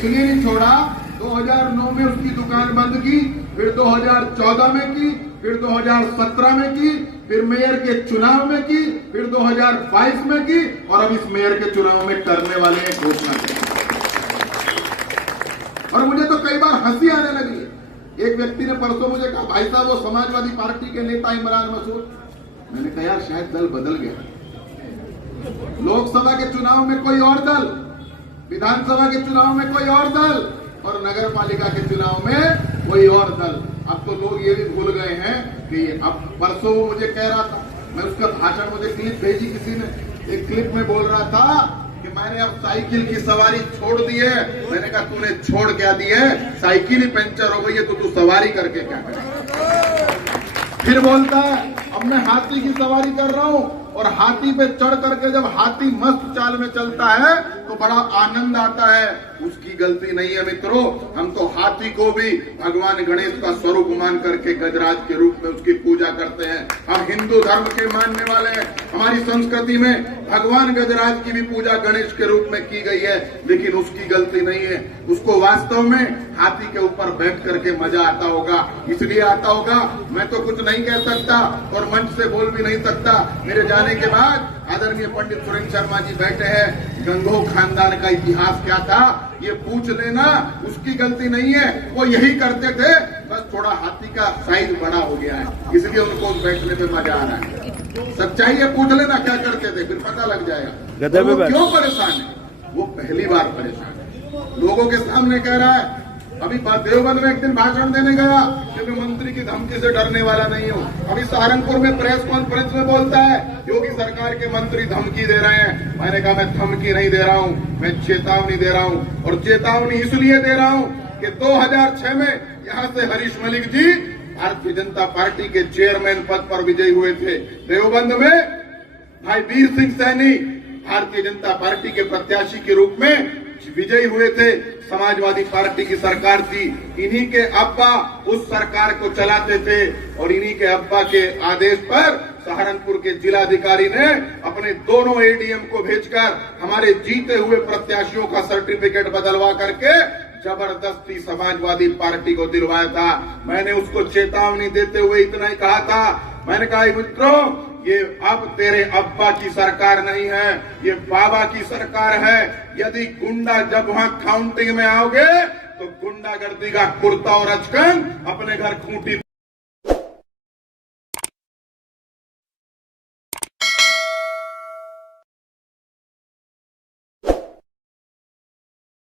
इसलिए नहीं छोड़ा, 2009 में उसकी दुकान बंद की, फिर 2014 में की, फिर 2017 में की, फिर मेयर के चुनाव में की, फिर 2022 में की, और अब इस मेयर के चुनाव में करने वाले हैं घोषणा की। और मुझे तो कई बार हंसी आने लगी है। एक व्यक्ति ने परसों मुझे कहा, भाई साहब वो समाजवादी पार्टी के नेता इमरान मसूद। मैंने कहा यार शायद दल बदल गया, लोकसभा के चुनाव में कोई और दल, विधानसभा के चुनाव में कोई और दल, और नगर पालिका के चुनाव में कोई और दल। अब तो लोग ये भी भूल गए हैं कि अब परसों वो मुझे कह रहा था, मैं उसका भाषण, मुझे क्लिप भेजी किसी ने, एक क्लिप में बोल रहा था कि मैंने अब साइकिल की सवारी छोड़ दी है। मैंने कहा तूने छोड़ क्या दी है, साइकिल ही पंचर हो गई है तो तू सवारी करके क्या करेगा। फिर बोलता है अब मैं हाथी की सवारी कर रहा हूं, और हाथी पे चढ़ करके जब हाथी मस्त चाल में चलता है तो बड़ा आनंद आता है। उसकी गलती नहीं है मित्रों, हम तो हाथी को भी भगवान गणेश का स्वरूप मान करके गजराज के रूप में उसकी पूजा करते हैं। हम हिंदू धर्म के मानने वाले हैं, हमारी संस्कृति में भगवान गजराज की भी पूजा गणेश के रूप में की गई है, लेकिन उसकी गलती नहीं है। उसको वास्तव में हाथी के ऊपर बैठ करके मजा आता होगा, इसलिए आता होगा। मैं तो कुछ नहीं कह सकता और मंच से बोल भी नहीं सकता। मेरे जाने के बाद आदरणीय पंडित सुरेंद्र शर्मा जी बैठे हैं, गंगोह खानदान का इतिहास क्या था ये पूछ लेना, उसकी गलती नहीं है, वो यही करते थे, बस थोड़ा हाथी का साइज बड़ा हो गया है, इसलिए उनको बैठने में मजा आ रहा है। सच्चाई है, पूछ लेना क्या करते थे, फिर पता लग जाएगा। तो वो क्यों परेशान है, वो पहली बार परेशान है, लोगों के सामने कह रहा है। अभी देवबंद में एक दिन भाषण देने गया कि मैं मंत्री की धमकी से डरने वाला नहीं हूं। अभी सहारनपुर में प्रेस कॉन्फ्रेंस में बोलता है योगी सरकार के मंत्री धमकी दे रहे हैं। मैंने कहा मैं धमकी नहीं दे रहा हूं, मैं चेतावनी दे रहा हूं, और चेतावनी इसलिए दे रहा हूं कि 2006 में यहां से हरीश मलिक जी भारतीय जनता पार्टी के चेयरमैन पद पर विजयी हुए थे। देवबंद में भाई वीर सिंह सैनी भारतीय जनता पार्टी के प्रत्याशी के रूप में विजयी हुए थे। समाजवादी पार्टी की सरकार थी, इन्हीं के अब्बा उस सरकार को चलाते थे, और इन्हीं के अब्बा के आदेश पर सहारनपुर के जिलाधिकारी ने अपने दोनों एडीएम को भेजकर हमारे जीते हुए प्रत्याशियों का सर्टिफिकेट बदलवा करके जबरदस्ती समाजवादी पार्टी को दिलवाया था। मैंने उसको चेतावनी देते हुए इतना ही कहा था, मैंने कहा मित्रों ये अब तेरे अब्बा की सरकार नहीं है, ये बाबा की सरकार है। यदि गुंडा जब वहां काउंटिंग में आओगे तो गुंडागर्दी का कुर्ता और अचकन अपने घर खूंटी